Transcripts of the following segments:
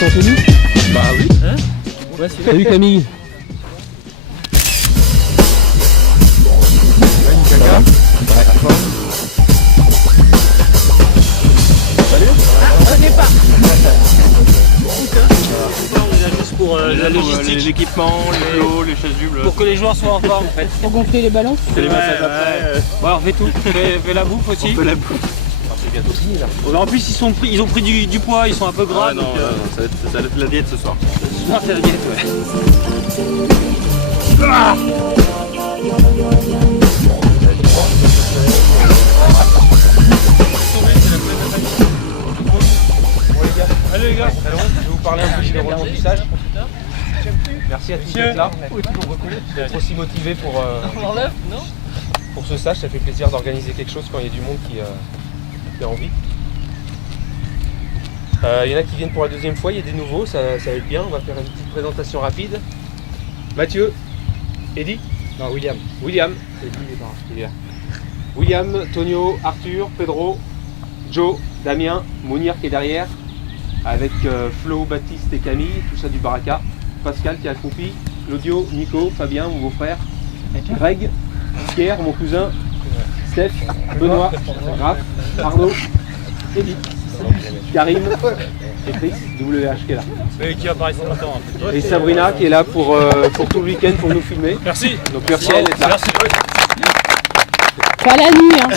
mettre en tenue? Bah oui. Hein? Ouais, salut Camille. Caca. Pour la logistique, l'équipement, les plots, les chasubles. pour que les joueurs soient en forme en fait. Pour gonfler les ballons. C'est les massages après. Bon alors fais tout, fais la bouffe aussi. On peut la bouffe. C'est bientôt fini là. En plus ils ont pris du poids, ils sont un peu gras. Ah non, donc, ça va être la diète ce soir. non, c'est la diète, ouais. Allez les gars, je vais vous parler un peu du remplissage. Merci à tous d'être là, d'être aussi motivés pour ce stage. Ça fait plaisir d'organiser quelque chose quand il y a du monde qui a envie. Il y en a qui viennent pour la deuxième fois, il y a des nouveaux, ça va être bien. On va faire une petite présentation rapide. Mathieu, Eddy, Non, William. William, il est là. William, Tonio, Arthur, Pedro, Joe, Damien, Mounir qui est derrière, avec Flo, Baptiste et Camille, tout ça du Baraka, Pascal qui a accroupi, Claudio, Nico, Fabien, mon beau-frère, Greg, Pierre, mon cousin, Steph, Benoît, Raph, Arnaud, Eddy, Karim et Chris, WH qui est là. Et qui apparaît ce matin. Et Sabrina qui est là pour tout le week-end pour nous filmer. Merci. Donc merci à elle d'être là. Pas la nuit, hein.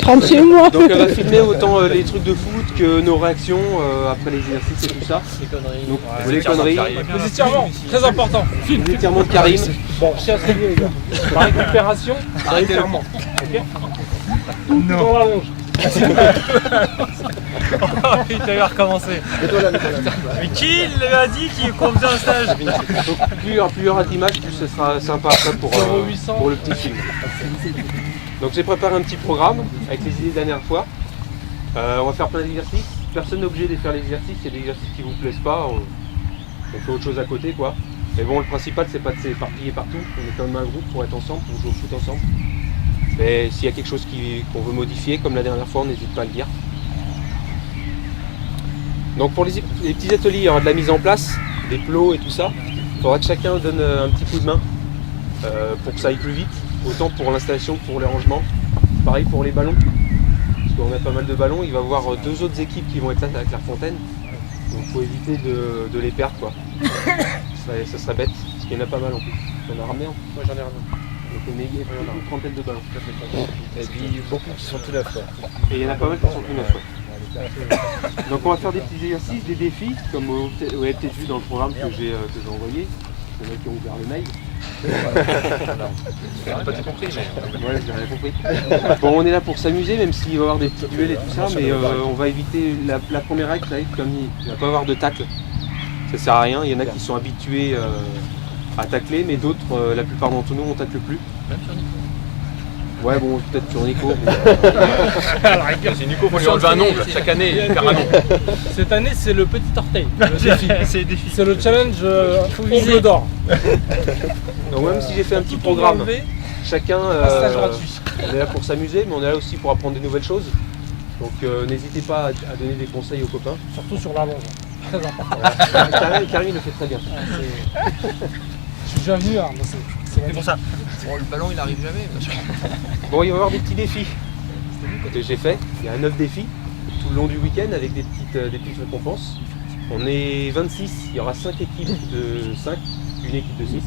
30 chez moi. Donc elle va filmer autant les trucs de foot que nos réactions après les exercices et tout ça. Donc les conneries. Les étirements, très important. Les étirements de Karim. Bon, je suis à se réveiller, les gars. La récupération, Arrêtez-le. non. Dans la longe. Il t'avait recommencé. Mais qui l'a dit qu'on faisait un stage? Donc plus il y aura d'images, plus ce sera sympa après pour le petit film. Donc j'ai préparé un petit programme avec les idées de la dernière fois. On va faire plein d'exercices. Personne n'est obligé de faire les exercices. Il y a des exercices qui vous plaisent pas. On fait autre chose à côté quoi. Mais bon, le principal c'est pas de s'éparpiller partout. On est quand même un groupe pour être ensemble, pour jouer au foot ensemble. Mais s'il y a quelque chose qu'on veut modifier, comme la dernière fois, on n'hésite pas à le dire. Donc pour les petits ateliers, il y aura de la mise en place, des plots et tout ça. Il faudra que chacun donne un petit coup de main pour que ça aille plus vite. Autant pour l'installation que pour les rangements. Pareil pour les ballons. Parce qu'on a pas mal de ballons, il va y avoir deux autres équipes qui vont être là à Clairefontaine. Donc il faut éviter de les perdre quoi. Ça serait bête, parce qu'il y en a pas mal en plus. On a ramené. Moi j'en ai ramené. Donc il y a une trentaine de ballons. Et puis beaucoup qui sont tout neufs. Et il y en a pas mal qui sont plus neufs. Ouais. Donc on va faire des petits exercices, des défis, comme vous avez peut-être vu dans le programme que j'ai envoyé. Il y en a qui ont ouvert le mail. J'ai pas tout compris, mais. Ouais, j'ai rien compris. Bon, on est là pour s'amuser, même s'il va y avoir des petits duels et tout ça, mais on va éviter la première règle, ça va être comme il ne va pas avoir de tacle. Ça sert à rien, il y en a qui sont habitués à tacler, mais d'autres, la plupart d'entre nous, on tacle plus. Même sur Nico. Ouais, bon, peut-être sur Nico. Mais... C'est Nico, faut lui enlever un ongle. Chaque année, il perd un ongle. Cette année, c'est le petit orteil. C'est le défi. C'est le challenge ongle d'or. Donc même si j'ai fait un petit programme, chacun stage gratuit. on est là pour s'amuser, mais on est là aussi pour apprendre de nouvelles choses. Donc n'hésitez pas à donner des conseils aux copains. Surtout sur la longe. Très important. Karim le fait très bien. Je suis déjà venu, hein. C'est pour ça. Bon, le ballon, il arrive jamais. Bon, il va y avoir des petits défis que j'ai fait. Il y a 9 défis tout le long du week-end avec des petites récompenses. On est 26, il y aura 5 équipes de 5, une équipe de 6.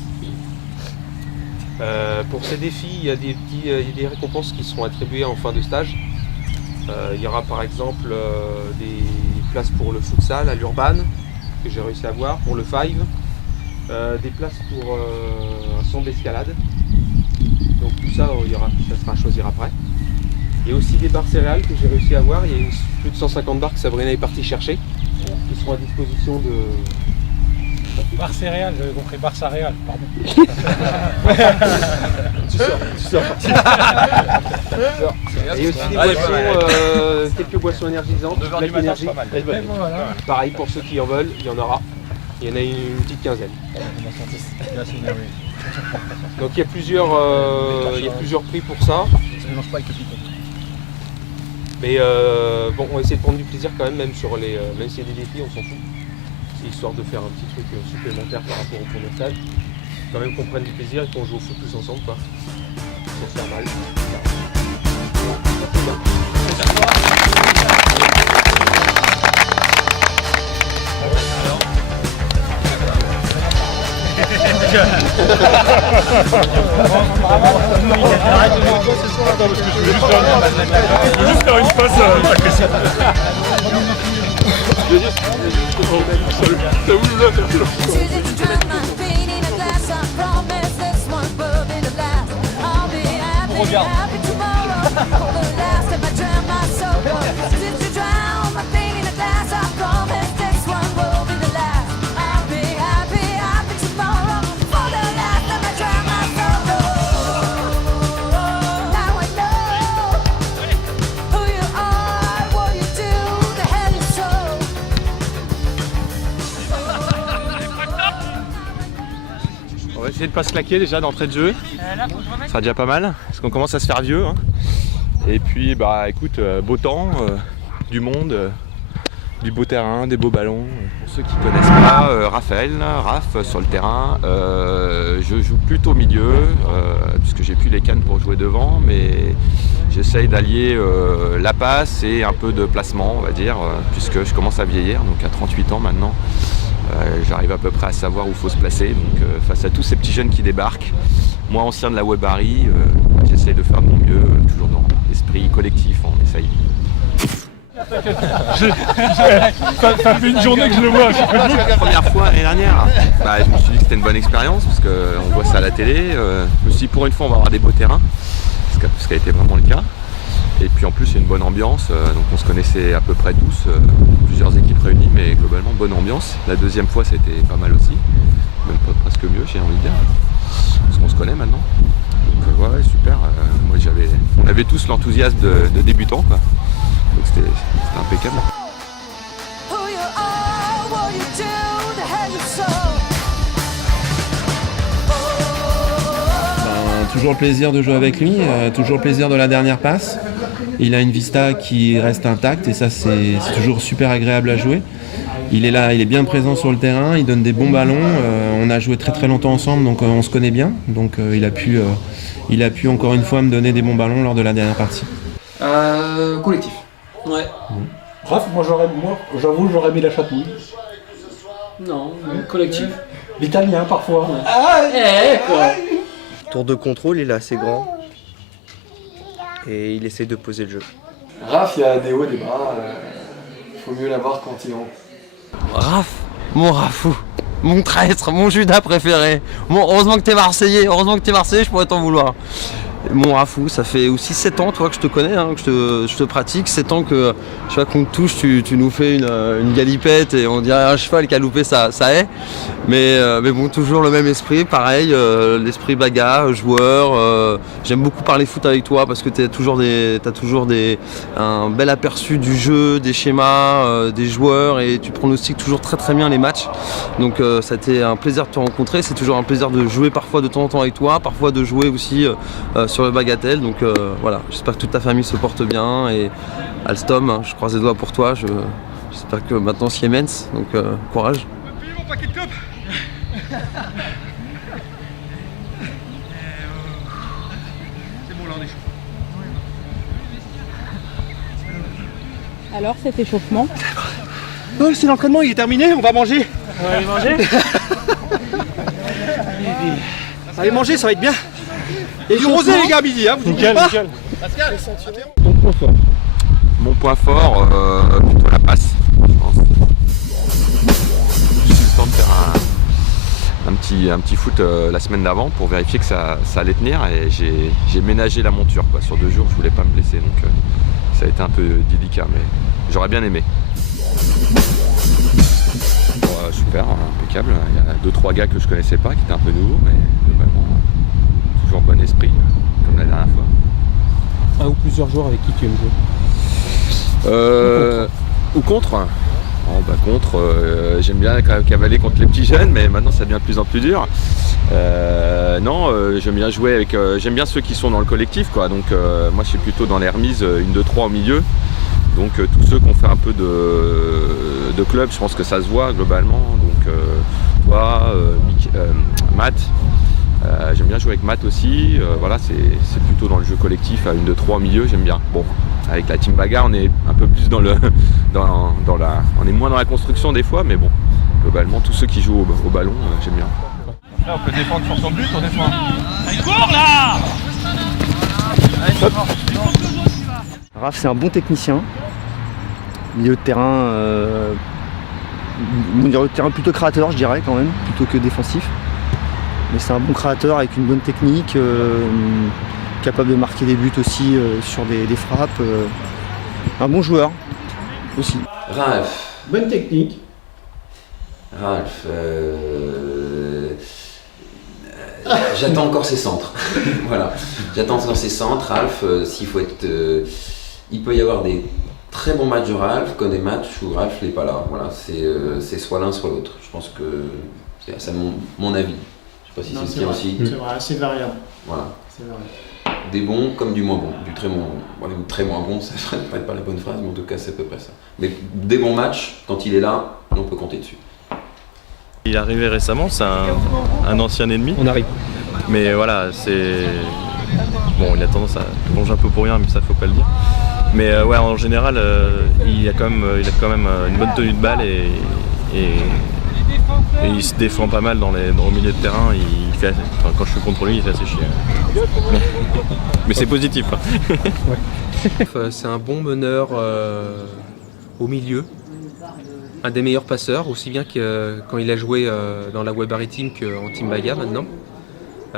Pour ces défis, il y a des récompenses qui seront attribuées en fin de stage. Il y aura par exemple des places pour le futsal à l'Urban, que j'ai réussi à avoir, pour le Five, des places pour un centre d'escalade. Donc tout ça, ça sera à choisir après. Il y a aussi des barres céréales que j'ai réussi à avoir. Il y a plus de 150 barres que Sabrina est partie chercher, qui seront à disposition de... Bar céréales, j'avais compris bar céréales, pardon. Tu sors. Et aussi des boissons, quelques boissons énergisantes, 9h du matin, c'est pas mal. Pareil pour ceux qui en veulent, il y en aura. Il y en a une petite quinzaine. Donc il y a plusieurs prix pour ça. Ça ne mange pas avec le piton. Mais bon, on va essayer de prendre du plaisir quand même sur les. Même s'il y a des défis, on s'en fout. C'est histoire de faire un petit truc supplémentaire par rapport au premier stage. Quand même qu'on prenne du plaisir et qu'on joue au foot tous ensemble, quoi. Sans se faire mal. Je veux juste faire une passe agressive. On va essayer de pas se claquer déjà d'entrée de jeu. Ça sera déjà pas mal, parce qu'on commence à se faire vieux. Hein. Et puis bah écoute, beau temps, du monde, du beau terrain, des beaux ballons. Pour ceux qui ne connaissent pas, Raph sur le terrain, je joue plutôt milieu, puisque j'ai plus les cannes pour jouer devant, mais j'essaye d'allier la passe et un peu de placement, on va dire, puisque je commence à vieillir, donc à 38 ans maintenant. J'arrive à peu près à savoir où il faut se placer, donc face à tous ces petits jeunes qui débarquent, moi ancien de la Webari, j'essaye de faire de mon mieux, toujours dans l'esprit collectif, on essaye. Ça fait une journée que je le vois. La première fois l'année dernière, je me suis dit que c'était une bonne expérience, parce qu'on voit ça à la télé, je me suis dit pour une fois on va avoir des beaux terrains, ce qui a été vraiment le cas. Et puis en plus il y a une bonne ambiance, donc on se connaissait à peu près tous, plusieurs équipes réunies, mais globalement bonne ambiance. La deuxième fois ça a été pas mal aussi, même presque mieux j'ai envie de dire, parce qu'on se connaît maintenant. Donc ouais super, moi on avait tous l'enthousiasme de débutants, quoi. Donc c'était impeccable. Toujours le plaisir de jouer avec lui, toujours le plaisir de la dernière passe. Il a une vista qui reste intacte et ça c'est toujours super agréable à jouer. Il est là, il est bien présent sur le terrain, il donne des bons ballons. On a joué très longtemps ensemble, donc on se connaît bien. Donc il a pu encore une fois me donner des bons ballons lors de la dernière partie. Collectif. Ouais. Raph, j'avoue, j'aurais mis la chatouille. Non, collectif. L'italien parfois. Quoi. Tour de contrôle, il est assez grand et il essaie de poser le jeu. Raph, il y a des hauts et des bas, il faut mieux l'avoir quand il est en... Raph, mon Rafou, mon traître, mon Judas préféré. Heureusement que t'es Marseillais, je pourrais t'en vouloir. Mon Rafou, ça fait aussi 7 ans toi que je te connais, hein, que je te pratique, 7 ans que chaque fois qu'on te touche, tu nous fais une galipette et on dirait un cheval qui a loupé ça est. Mais bon, toujours le même esprit, pareil, l'esprit bagarre, joueur. J'aime beaucoup parler foot avec toi parce que t'as toujours un bel aperçu du jeu, des schémas, des joueurs et tu pronostiques toujours très bien les matchs. Donc ça a été un plaisir de te rencontrer, c'est toujours un plaisir de jouer parfois de temps en temps avec toi, parfois de jouer aussi sur le bagatelle. Donc voilà, j'espère que toute ta famille se porte bien et Alstom, hein, je croise les doigts pour toi, j'espère que maintenant Siemens, donc courage. Alors cet échauffement? Oh, c'est l'entraînement, il est terminé, on va manger. On va aller manger. Allez manger, ça va être bien. Et du rosé les gars à midi, hein, vous Nickel, pas. nickel. Ton point fort? Mon point fort, plutôt la passe, je pense. J'ai eu le temps de faire un petit foot la semaine d'avant pour vérifier que ça allait tenir et j'ai ménagé la monture quoi. Sur 2 jours, je voulais pas me blesser, donc ça a été un peu délicat, mais j'aurais bien aimé. Bon, super, impeccable. Il y a 2-3 gars que je connaissais pas, qui étaient un peu nouveaux, mais globalement, toujours bon esprit, comme la dernière fois. Un ou plusieurs joueurs avec qui tu aimes jouer? Ou contre? Contre, j'aime bien cavaler contre les petits jeunes, mais maintenant ça devient de plus en plus dur. J'aime bien jouer avec. J'aime bien ceux qui sont dans le collectif, quoi. Donc moi je suis plutôt dans les remises 1, 2, 3 au milieu. Donc tous ceux qui ont fait un peu de club, je pense que ça se voit globalement. Donc toi, Matt, j'aime bien jouer avec Matt aussi. Voilà, c'est plutôt dans le jeu collectif à 1, 2, 3 au milieu, j'aime bien. Bon, avec la team bagarre, on est un peu plus on est moins dans la construction des fois, mais bon, globalement, tous ceux qui jouent au ballon, j'aime bien. Là, on peut défendre sur son but, on défend. Il court là. Raph, c'est un bon technicien. Milieu de terrain plutôt créateur, je dirais quand même, plutôt que défensif. Mais c'est un bon créateur avec une bonne technique, capable de marquer des buts aussi sur des frappes. Un bon joueur aussi. Ralph. Bonne technique. Ralph. J'attends encore ses centres. Voilà. J'attends encore ses centres. Ralph, s'il faut être. Il peut y avoir des très bons matchs de Ralph, comme des matchs où Ralph n'est pas là. Voilà. C'est soit l'un, soit l'autre. Je pense que c'est mon avis. Je sais pas si c'est le tien aussi. C'est vrai, c'est variable. Voilà. C'est variable. Des bons comme du moins bon. Du très bon. Voilà, très moins bon, ça ne serait pas la bonne phrase, mais en tout cas, c'est à peu près ça. Mais des bons matchs, quand il est là, on peut compter dessus. Il est arrivé récemment, c'est un ancien ennemi. On arrive. Mais voilà, c'est. Bon, il a tendance à plonger un peu pour rien, mais ça faut pas le dire. Mais ouais, en général, il a quand même une bonne tenue de balle et il se défend pas mal dans le milieu de terrain. Quand je suis contre lui, il fait assez chier. Mais c'est positif. Ouais. C'est un bon meneur au milieu. Un des meilleurs passeurs, aussi bien que quand il a joué dans la Web Team qu'en Team Baga maintenant.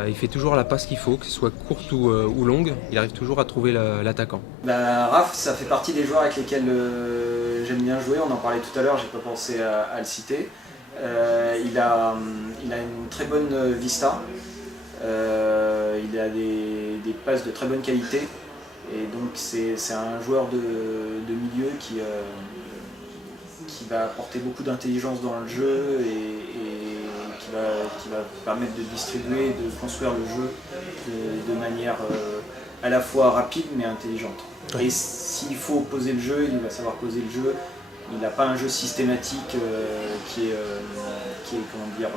Il fait toujours la passe qu'il faut, que ce soit courte ou longue, il arrive toujours à trouver l'attaquant. Raph, ça fait partie des joueurs avec lesquels j'aime bien jouer, on en parlait tout à l'heure, j'ai pas pensé à le citer. Il a une très bonne vista, il a des passes de très bonne qualité, et donc c'est un joueur de milieu qui va apporter beaucoup d'intelligence dans le jeu et qui va permettre de distribuer, de construire le jeu de manière à la fois rapide mais intelligente. Ouais. Et s'il faut poser le jeu, il va savoir poser le jeu. Il n'a pas un jeu systématique qui est comment dire,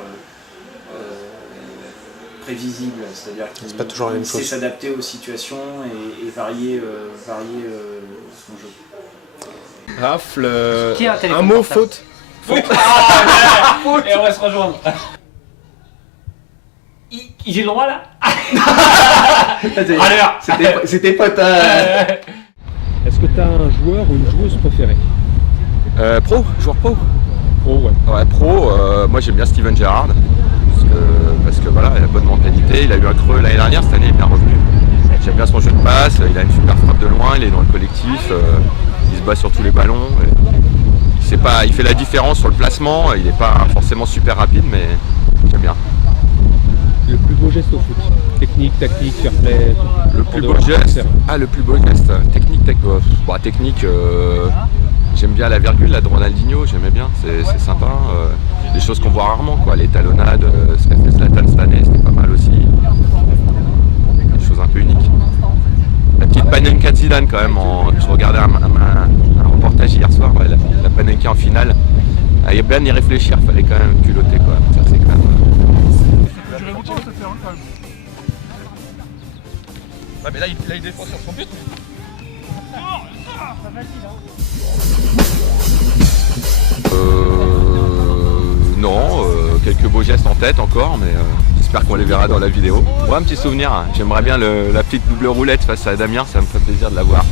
prévisible, c'est-à-dire qu'il sait s'adapter aux situations et varier son jeu. Rafle, un mot, faute. Faute. Et on va se rejoindre. J'ai le droit là. C'était pote. Est-ce que tu as un joueur ou une joueuse préférée? Joueur pro. Pro, ouais. Ouais, pro, moi j'aime bien Steven Gerrard. Parce que voilà, il a bonne mentalité. Il a eu un creux l'année dernière, cette année il est bien revenu. J'aime bien son jeu de passe, il a une super frappe de loin, il est dans le collectif, il se bat sur tous les ballons. Il fait la différence sur le placement, il n'est pas forcément super rapide, mais j'aime bien. Le plus beau geste au foot? Technique, tactique, fair play? Le plus beau geste? Le plus beau geste. Technique, j'aime bien la virgule là, de Ronaldinho, j'aimais bien, c'est sympa. Des choses qu'on voit rarement, quoi. Les talonnades, ce qu'a fait Zlatan cette année, c'était pas mal aussi. Des choses un peu uniques. La petite Panenka de Zidane quand même, je regardais un reportage hier soir, ouais, la Panenka en finale. Il y a bien y réfléchir, fallait quand même culotter quoi. Ça c'est quand même. Ouais, mais là il défend sur son but. Non, quelques beaux gestes en tête encore, mais j'espère qu'on les verra dans la vidéo. Ouais, un petit souvenir, hein. J'aimerais bien la petite double roulette face à Damien, ça me ferait plaisir de la voir.